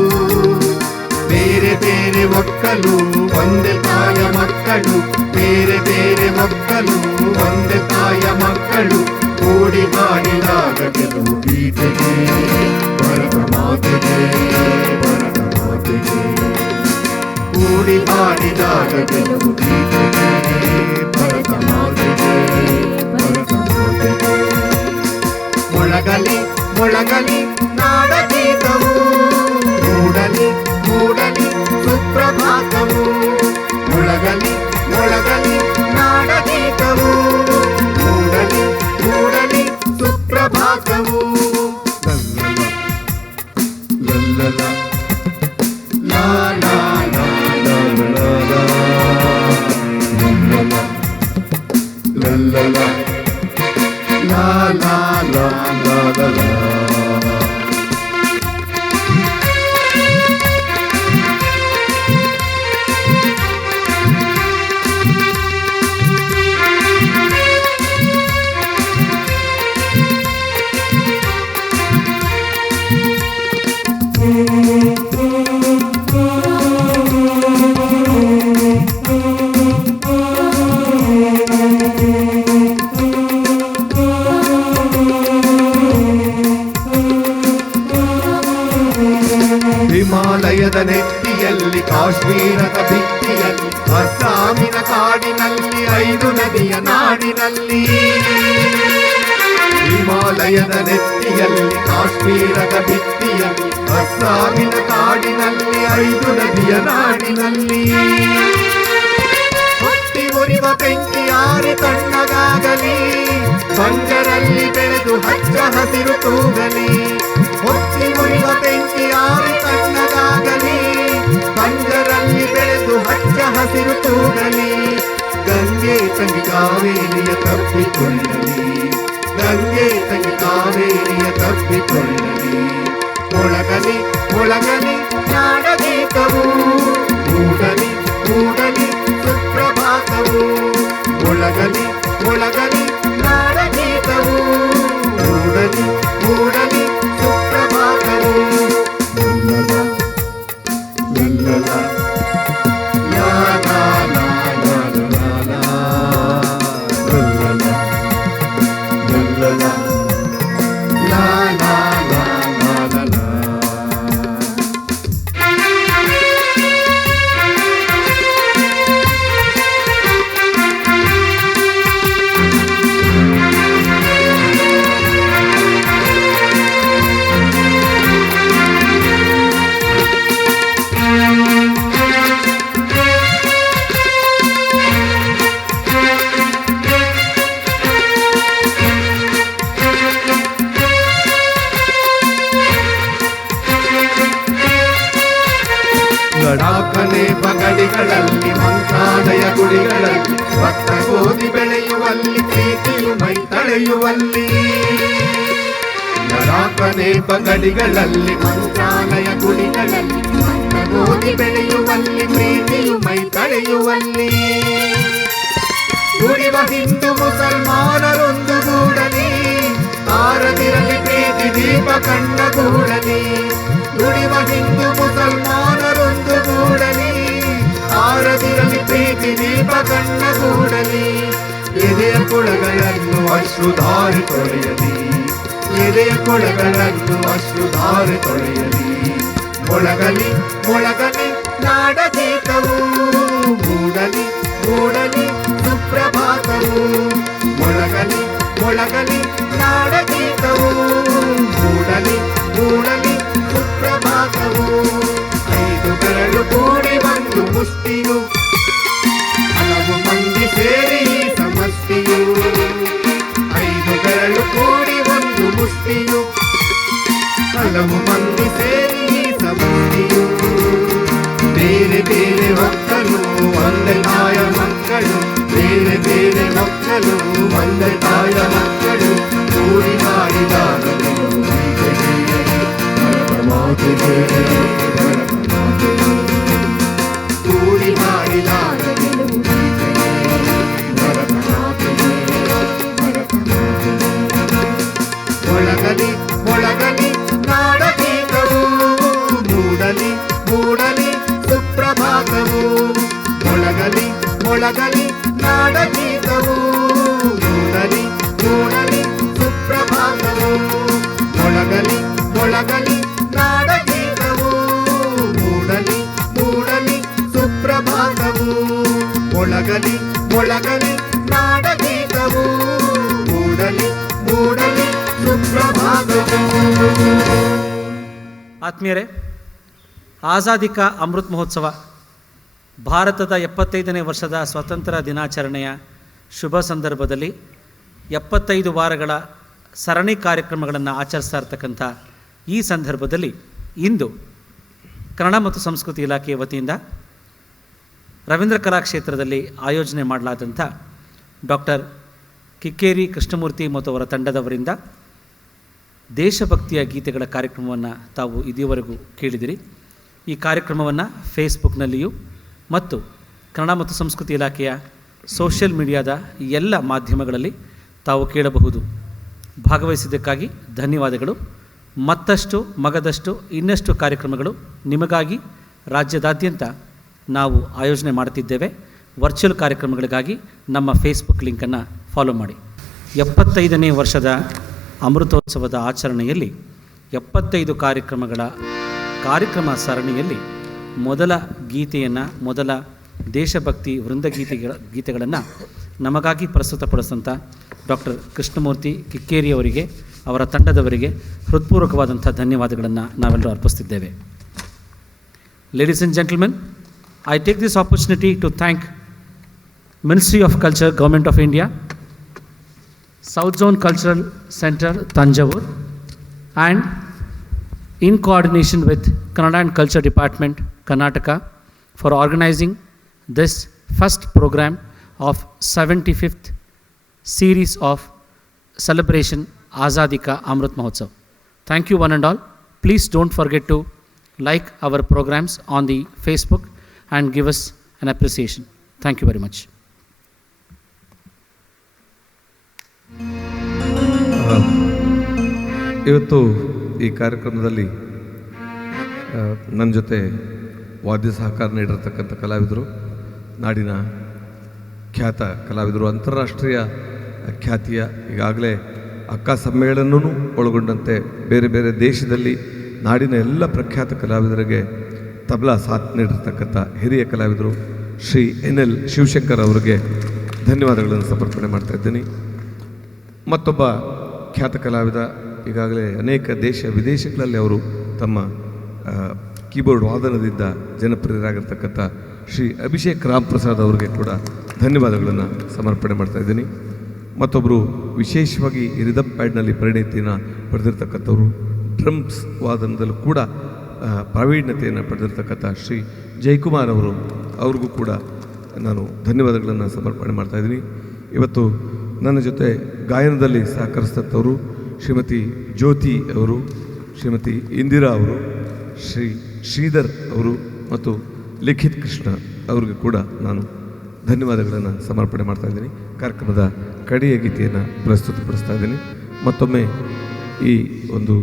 ಬೇರೆ ಬೇರೆ ಒಕ್ಕಲು ಒಂದೇ ತಾಯ ಮಕ್ಕಳು ಬೇರೆ ಬೇರೆ ಒಕ್ಕಲು ಒಂದೇ ತಾಯ ಮಕ್ಕಳು ಕೂಡಿ ಮಾಡಿದಾಗ ಕೆಲವು ಗೀತೆಗೆ ಭರತ ಮಾತೆಗೆ ಭರತ ಮಾತೆಗೆ ಕೂಡಿ ಮಾಡಿದಾಗ ಕೆಲವು ಗೀತೆಗೆ ಭರತ ಮಾತೆಗೆ ಭರತ ಮಾತೆಗೆ ಮೊಳಗಲಿ ಮೊಳಗಲಿ ನಾಡಗೀತವು ಮೂಡಲಿ ಮೂಡಲಿ ಸುಪ್ರಭಾತವು ಮೊಳಗಲಿ ಮೊಳಗಲಿ ನಾಡಗೀತವು ಮೂಡಲಿ ಮೂಡಲಿ ಸುಪ್ರಭಾತವು ಲಲ್ಲಲ ಲಾ ಲಾ ಲಾ ಲಾ ಲಾ ಲಾ ಲಲ್ಲಲ ಲಾ ಲಾ ಲಾ ಲಾ ಲಾ ಲಾ. ನೆತ್ತಿಯಲ್ಲಿ ಕಾಶ್ಮೀರದ ಭಿತ್ತಿಯಲ್ಲಿ ಅಸ್ಸಾಮಿನ ಕಾಡಿನಲ್ಲಿ 5 ನದಿಯ ನಾಡಿನಲ್ಲಿ ಹಿಮಾಲಯದ ನೆತ್ತಿಯಲ್ಲಿ ಕಾಶ್ಮೀರದ ಭಿತ್ತಿಯಲ್ಲಿ ಅಸ್ಸಾಮಿನ ಕಾಡಿನಲ್ಲಿ 5 ನದಿಯ ನಾಡಿನಲ್ಲಿ ಹೊತ್ತಿ ಉರಿವ ಬೆಂಕಿ ಆರಿ ತಣ್ಣಗಾಗಲಿ ಬಂಜರಲ್ಲಿ ಬೆಳೆದು ಹಚ್ಚ ಹಸಿರು ತೂಗಲಿ ಹೊತ್ತಿ ಉರಿವ ಬೆಂಕಿ ಆರಿ ತಣ್ಣಗಾಗಲಿ ಬಂಜರಲ್ಲಿ ಬೆಳೆದು ಹಚ್ಚ ಹಸಿರು ತೂಗಲಿ ಗಂಗೆ ತಂಗಿ ಕಾವೇರಿಯ ತಪ್ಪಿಕೊಳ್ಳಲಿ ಗಂಗೆ ತಂಗಿ ಕಾವೇರಿಯ ತಪ್ಪಿಕೊಳ್ಳಲಿ ಮೊಳಗಲಿ ಮೊಳಗಲಿ ನಾಡಗೀತವು ಮೂಡಲಿ ಮೂಡಲಿ ಸುಪ್ರಭಾತವು ಮೊಳಗಲಿ ಮೊಳಗಲಿ ನಾಡಗೀತವು ಮೂಡಲಿ ಮೂಡಲಿ ಸುಪ್ರಭಾತವು ಲಲ್ಲಲ ಲಾ ಲಾ ಲಾ ಲಾ ಲಾ ಲಾ ಲಲ್ಲಲ ಲಲ್ಲಲ ಲಾ ಲಾ ಲಾ ಲಾ ಲಾ ಲಡಾಖನೆ ಪಗಡಿಗಳಲ್ಲಿ ಮಂತ್ರಾಲಯ ಗುಡಿಗಳಲ್ಲಿ ಭತ್ತ ಗೋಧಿ ಬೆಳೆಯುವಲ್ಲಿ ಪ್ರೀತಿಯು ಮೈ ತಳೆಯುವಲ್ಲಿ ಲಡಾಖನೆ ಪಗಡಿಗಳಲ್ಲಿ ಮಂತ್ರಾಲಯ ಗುಡಿಗಳಲ್ಲಿ ಭತ್ತ ಗೋಧಿ ಬೆಳೆಯುವಲ್ಲಿ ಪ್ರೀತಿಯು ಮೈ ತಳೆಯುವಲ್ಲಿ ದುಡಿವ ಹಿಂದೂ ಮುಸಲ್ಮಾನರೊಂದು ಗೂಡಲಿ ಆರದಿರಲಿ ಪ್ರೀತಿ ದೀಪ ಕಣ್ಣಗೂಡಲಿ ದುಡಿವ ಹಿಂದೂ ಮುಸಲ್ಮಾನರೊಂದು ಗೂಡಲಿ ಆರದಿರಲಿ ಪ್ರೀತಿ ದೀಪ ಕಣ್ಣಗೂಡಲಿ ಎದೆಯ ಕೊಳಗಳನ್ನು ಅಶ್ರುಧಾರೆ ತೊಳೆಯಲಿ ಎದೆಯ ಕೊಳಗಳನ್ನು ಅಶ್ರುಧಾರೆ ತೊಳೆಯಲಿ ಮೊಳಗಲಿ ಮೊಳಗಲಿ ನಾಡಗೀತವು ಮೂಡಲಿ ಮೂಡಲಿ ಸುಪ್ರಭಾತವು ಮೊಳಗಲಿ ಮೊಳಗಲಿ ನಾಡಗೀತವು ಮೂಡಲಿ ಮೂಡಲಿ ಸುಪ್ರಭಾತವು 5 ಬೆರಳು ಕೂಡಿ ಒಂದು ಮುಷ್ಟಿಯು ಹಲವು ಮಂದಿ ಸೇರಿ ಸಮಷ್ಟಿಯು 5 ಬೆರಳು ಕೂಡಿ ಒಂದು ಮುಷ್ಟಿಯು ಹಲವು ಮಂದಿ ಸೇರಿ ಸಮಷ್ಟಿಯು ಬೇರೆ ಬೇರೆ ಮಕ್ಕಳು ಒಂದೇ ತಾಯ ಮಕ್ಕಳು ಬೇರೆ ಬೇರೆ ಮಕ್ಕಳು ಒಂದೇ ತಾಯ ಮಕ್ಕಳು ಕೂಡಿ ಮಾಡಿದಾಗ ಕೂಡಿ ಮಾಡಿದಾಗ ಮೊಳಗಲಿ ಮೊಳಗಲಿ ನಾಡಗೀತವು ಮೂಡಲಿ ಮೂಡಲಿ ಸುಪ್ರಭಾತವು ಮೊಳಗಲಿ ಮೊಳಗಲಿ ನಾಡಗೀತವು ಮೂಡಲಿ ಮೂಡಲಿ ಸುಪ್ರಭಾತವು ಮೊಳಗಲಿ ಮೊಳಗಲಿ ನಾಡಗೀತವು ಮೂಡಲಿ ಮೂಡಲಿ ಸುಪ್ರಭಾತವು ಮೊಳಗಲಿ ಮೊಳಗಲಿ ನಾಡಗೀತವು ಮೂಡಲಿ ಮೂಡಲಿ ಸುಪ್ರಭಾತವು. ಆತ್ಮೀಯರೇ, ಆಜಾದಿ ಕಾ ಅಮೃತ್ ಮಹೋತ್ಸವ ಭಾರತದ 75ನೇ ವರ್ಷದ ಸ್ವಾತಂತ್ರ್ಯ ದಿನಾಚರಣೆಯ ಶುಭ ಸಂದರ್ಭದಲ್ಲಿ 75 ವಾರಗಳ ಸರಣಿ ಕಾರ್ಯಕ್ರಮಗಳನ್ನು ಆಚರಿಸ್ತಾ ಇರ್ತಕ್ಕಂಥ ಈ ಸಂದರ್ಭದಲ್ಲಿ ಇಂದು ಕನ್ನಡ ಮತ್ತು ಸಂಸ್ಕೃತಿ ಇಲಾಖೆಯ ವತಿಯಿಂದ ರವೀಂದ್ರ ಕಲಾಕ್ಷೇತ್ರದಲ್ಲಿ ಆಯೋಜನೆ ಮಾಡಲಾದಂಥ ಡಾಕ್ಟರ್ ಕಿಕ್ಕೇರಿ ಕೃಷ್ಣಮೂರ್ತಿ ಮತ್ತು ಅವರ ತಂಡದವರಿಂದ ದೇಶಭಕ್ತಿಯ ಗೀತೆಗಳ ಕಾರ್ಯಕ್ರಮವನ್ನು ತಾವು ಇದುವರೆಗೂ ಕೇಳಿದಿರಿ. ಈ ಕಾರ್ಯಕ್ರಮವನ್ನು ಫೇಸ್ಬುಕ್ನಲ್ಲಿಯೂ ಮತ್ತು ಕನ್ನಡ ಮತ್ತು ಸಂಸ್ಕೃತಿ ಇಲಾಖೆಯ ಸೋಷಿಯಲ್ ಮೀಡಿಯಾದ ಎಲ್ಲ ಮಾಧ್ಯಮಗಳಲ್ಲಿ ತಾವು ಕೇಳಬಹುದು. ಭಾಗವಹಿಸಿದ್ದಕ್ಕಾಗಿ ಧನ್ಯವಾದಗಳು. ಮತ್ತಷ್ಟು ಮಗದಷ್ಟು ಇನ್ನಷ್ಟು ಕಾರ್ಯಕ್ರಮಗಳು ನಿಮಗಾಗಿ ರಾಜ್ಯದಾದ್ಯಂತ ನಾವು ಆಯೋಜನೆ ಮಾಡುತ್ತಿದ್ದೇವೆ. ವರ್ಚುವಲ್ ಕಾರ್ಯಕ್ರಮಗಳಿಗಾಗಿ ನಮ್ಮ ಫೇಸ್ಬುಕ್ ಲಿಂಕನ್ನು ಫಾಲೋ ಮಾಡಿ. 75ನೇ ವರ್ಷದ ಅಮೃತೋತ್ಸವದ ಆಚರಣೆಯಲ್ಲಿ 75 ಕಾರ್ಯಕ್ರಮ ಸರಣಿಯಲ್ಲಿ ಮೊದಲ ಗೀತೆಯನ್ನು, ಮೊದಲ ದೇಶಭಕ್ತಿ ಗೀತೆಗಳನ್ನು ನಮಗಾಗಿ ಪ್ರಸ್ತುತಪಡಿಸಿದಂಥ ಡಾಕ್ಟರ್ ಕೃಷ್ಣಮೂರ್ತಿ ಕಿಕ್ಕೇರಿ ಅವರಿಗೆ, ಅವರ ತಂಡದವರಿಗೆ ಹೃತ್ಪೂರ್ವಕವಾದಂಥ ಧನ್ಯವಾದಗಳನ್ನು ನಾವೆಲ್ಲರೂ ಅರ್ಪಿಸ್ತಿದ್ದೇವೆ. Ladies and gentlemen, I take this opportunity to thank Ministry of Culture, Government of India, South Zone Cultural Center, Tanjavur, and in coordination with Kannada and Culture Department, Karnataka, for organizing this first program of 75th series of celebration Azadi Ka Amrit Mahotsav. Thank you one and all. Please don't forget to like our programs on the Facebook and give us an appreciation. Thank you very much. ಇವತ್ತು ಈ ಕಾರ್ಯಕ್ರಮದಲ್ಲಿ ನನ್ನ ಜೊತೆ ವಾದ್ಯ ಸಹಕಾರ ನೀಡಿರ್ತಕ್ಕಂಥ ಕಲಾವಿದರು, ನಾಡಿನ ಖ್ಯಾತ ಕಲಾವಿದರು, ಅಂತಾರಾಷ್ಟ್ರೀಯ ಖ್ಯಾತಿಯ ಈಗಾಗಲೇ ಅಕ್ಕ ಸಮ್ಮೇಳನವೂ ಒಳಗೊಂಡಂತೆ ಬೇರೆ ಬೇರೆ ದೇಶದಲ್ಲಿ ನಾಡಿನ ಎಲ್ಲ ಪ್ರಖ್ಯಾತ ಕಲಾವಿದರಿಗೆ ತಬಲಾ ಸಾಥ್ ನೀಡಿರ್ತಕ್ಕಂಥ ಹಿರಿಯ ಕಲಾವಿದರು ಶ್ರೀ NL ಶಿವಶಂಕರ್ ಅವರಿಗೆ ಧನ್ಯವಾದಗಳನ್ನು ಸಮರ್ಪಣೆ ಮಾಡ್ತಾಯಿದ್ದೀನಿ. ಮತ್ತೊಬ್ಬ ಖ್ಯಾತ ಕಲಾವಿದ, ಈಗಾಗಲೇ ಅನೇಕ ದೇಶ ವಿದೇಶಗಳಲ್ಲಿ ಅವರು ತಮ್ಮ ಕೀಬೋರ್ಡ್ ವಾದನದಿಂದ ಜನಪ್ರಿಯರಾಗಿರ್ತಕ್ಕಂಥ ಶ್ರೀ ಅಭಿಷೇಕ್ ರಾಮ್ ಪ್ರಸಾದ್ ಅವರಿಗೆ ಕೂಡ ಧನ್ಯವಾದಗಳನ್ನು ಸಮರ್ಪಣೆ ಮಾಡ್ತಾಯಿದ್ದೀನಿ. ಮತ್ತೊಬ್ಬರು ವಿಶೇಷವಾಗಿ ರಿದಮ್ ಪ್ಯಾಡ್ನಲ್ಲಿ ಪರಿಣಿತಿಯನ್ನು ಪಡೆದಿರ್ತಕ್ಕಂಥವ್ರು, ಡ್ರಮ್ಸ್ ವಾದನದಲ್ಲೂ ಕೂಡ ಪ್ರಾವೀಣ್ಯತೆಯನ್ನು ಪಡೆದಿರ್ತಕ್ಕಂಥ ಶ್ರೀ ಜಯಕುಮಾರ್ ಅವರು, ಅವ್ರಿಗೂ ಕೂಡ ನಾನು ಧನ್ಯವಾದಗಳನ್ನು ಸಮರ್ಪಣೆ ಮಾಡ್ತಾಯಿದ್ದೀನಿ. ಇವತ್ತು ನನ್ನ ಜೊತೆ ಗಾಯನದಲ್ಲಿ ಸಹಕರಿಸಿದಂಥವರು ಶ್ರೀಮತಿ ಜ್ಯೋತಿ ಅವರು, ಶ್ರೀಮತಿ ಇಂದಿರಾ ಅವರು, ಶ್ರೀಧರ್ ಅವರು ಮತ್ತು ಲಿಖಿತ್ ಕೃಷ್ಣ ಅವ್ರಿಗೆ ಕೂಡ ನಾನು ಧನ್ಯವಾದಗಳನ್ನು ಸಮರ್ಪಣೆ ಮಾಡ್ತಾಯಿದ್ದೀನಿ. ಕಾರ್ಯಕ್ರಮದ ಕಡೆಯ ಗೀತೆಯನ್ನು ಪ್ರಸ್ತುತಪಡಿಸ್ತಾ ಇದ್ದೀನಿ. ಮತ್ತೊಮ್ಮೆ ಈ ಒಂದು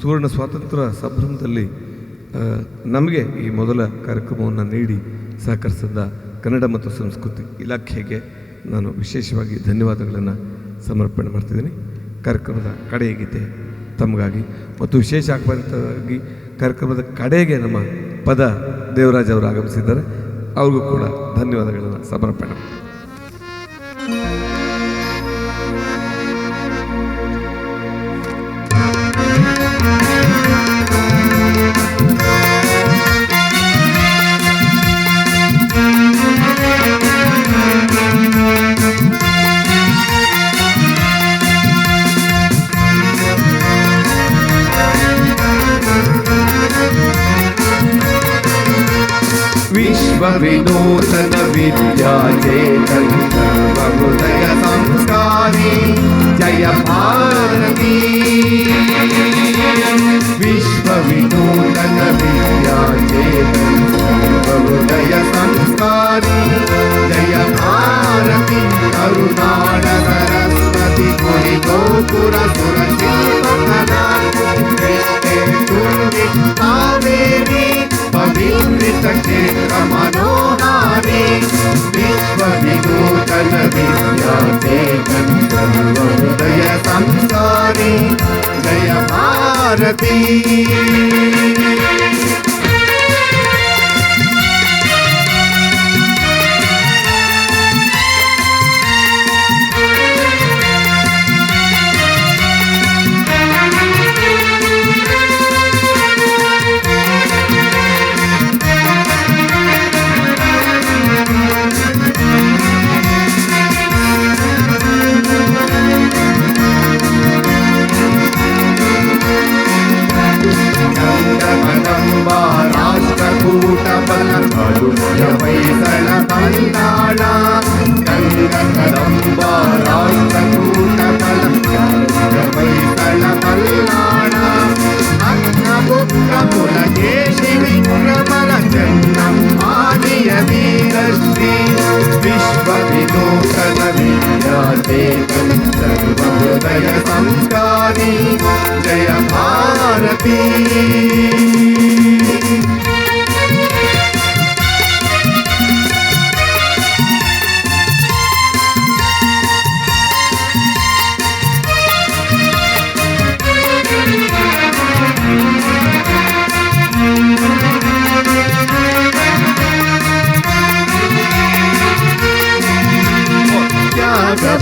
ಸುವರ್ಣ ಸ್ವಾತಂತ್ರ್ಯ ಸಂಭ್ರಮದಲ್ಲಿ ನಮಗೆ ಈ ಮೊದಲ ಕಾರ್ಯಕ್ರಮವನ್ನು ನೀಡಿ ಸಹಕರಿಸಿದ ಕನ್ನಡ ಮತ್ತು ಸಂಸ್ಕೃತಿ ಇಲಾಖೆಗೆ ನಾನು ವಿಶೇಷವಾಗಿ ಧನ್ಯವಾದಗಳನ್ನು ಸಮರ್ಪಣೆ ಮಾಡ್ತಿದ್ದೀನಿ. ಕಾರ್ಯಕ್ರಮದ ಕಡೆಯ ಗೀತೆ ತಮಗಾಗಿ ಮತ್ತು ವಿಶೇಷ ಆಹ್ವಾನಿತವಾಗಿ ಕಾರ್ಯಕ್ರಮದ ಕಡೆಗೆ ನಮ್ಮ ಪದ ದೇವರಾಜ್ ಅವರು ಆಗಮಿಸಿದ್ದಾರೆ. ಅವ್ರಿಗೂ ಕೂಡ ಧನ್ಯವಾದಗಳನ್ನು ಸಮರ್ಪಣೆ ಮಾಡ್ತೀನಿ. विश्वविनूतन विद्याचेतन सर्वहृदय संस्कारी जय भारती. विश्वविनूतन विद्याचेतन सर्वहृदय संस्कारी जय भारती. करुणाळ सरस्वती कुरि गोपुर सुरशिल्पकला दृष्टे तुंगे कावेरी पवित्र क्षेत्र मनोहारी. विश्वविनूतन विद्याचेतन सर्वहृदय संस्कारी जय भारती. वैसल बंदाಳ ಗಂಗಕದಂಬ ರಾಷ್ಟ್ರಕೂಟ ಬಲ ವೈसल ಬಲ್ಲಾಳ ಅಗ್ನಪುತ್ರ ಕುಲಕೇಶಿ ವಿಕ್ರಮಲ ಜನ್ನಮ್ಮಾದಿಯ ವೀರಶ್ರೀ. ವಿಶ್ವವಿನೂತನ ವಿದ್ಯಾಚೇತನ ಸರ್ವಹೃದಯ ಸಂಸ್ಕಾರಿ ಜಯ ಭಾರತೀ.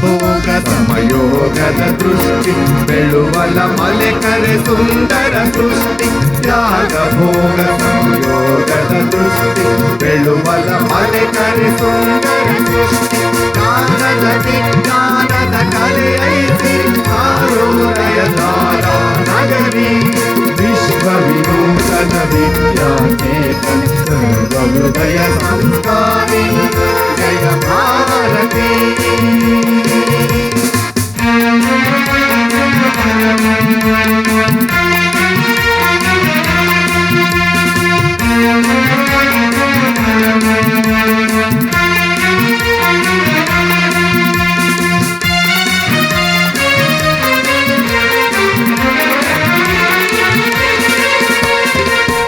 ಭೋಗ ಸಮಯೋಗದ ದೃಷ್ಟಿ ಬೆಳುವಲ ಮಲೆ ಕರೆ ಸುಂದರ ಸೃಷ್ಟಿ ತ್ಯಾಗ ಭೋಗ ಸಂಯೋಗದ ದೃಷ್ಟಿ ಬೆಳುವಲ ಮಲೆ ಕರೆ ಸುಂದರ ಸೃಷ್ಟಿ ಜ್ಞಾನದ ವಿಜ್ಞಾನದ ಕಲೆಯೈಸಿ ಆರೋದಯ ದಾರ ನಗರಿ ವಿಶ್ವ ವಿನೂತನ ವಿದ್ಯಾಚೇತನ ಸರ್ವಹೃದಯ ಸಂಸ್ಕಾರಿ ಜಯ ಭಾರತಿ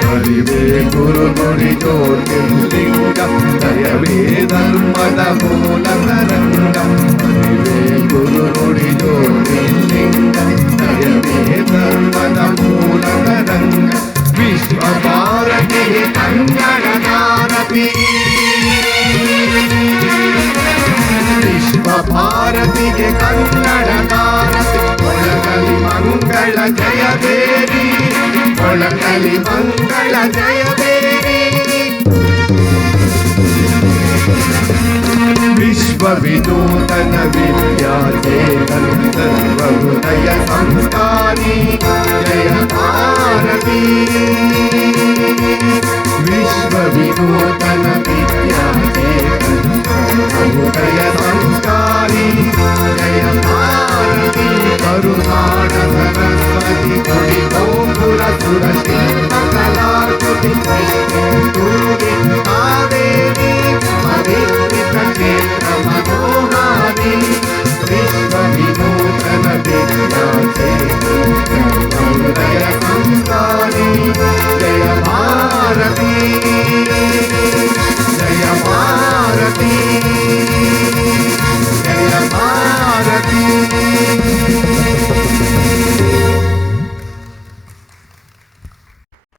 ಹರಿವೇ ಗುರು ನುಡಿ ಜ್ಯೋತಿರ್ಲಿಂಗ ದಯವೇ ಧರ್ಮದ ಮೂಲ ತರಂಗ ಹರಿವೇ ಗುರು ನುಡಿ ಜ್ಯೋತಿರ್ಲಿಂಗ ದಯವೇ ಧರ್ಮದ ಮೂಲ ತರಂಗ ವಿಶ್ವ ಭಾರತಿ ಕನ್ನಡ ಭಾರತಿ ವಿಶ್ವ ಭಾರತಿಗೆ ಕನ್ನಡ ಭಾರತಿ ಒಳಗಲಿ ಮಂಗಳ ಜಯಬೇರಿ ಒಳಗಲಿ ಮಂಗಳ ಜಯಬೇರಿ ವಿಶ್ವ ವಿನೂತನ ವಿದ್ಯಾಚೇತನ ಸರ್ವಹೃದಯ ಸಂಸ್ಕಾರಿ ಜಯ ಭಾರತಿ ವಿಶ್ವ ವಿನೂತನ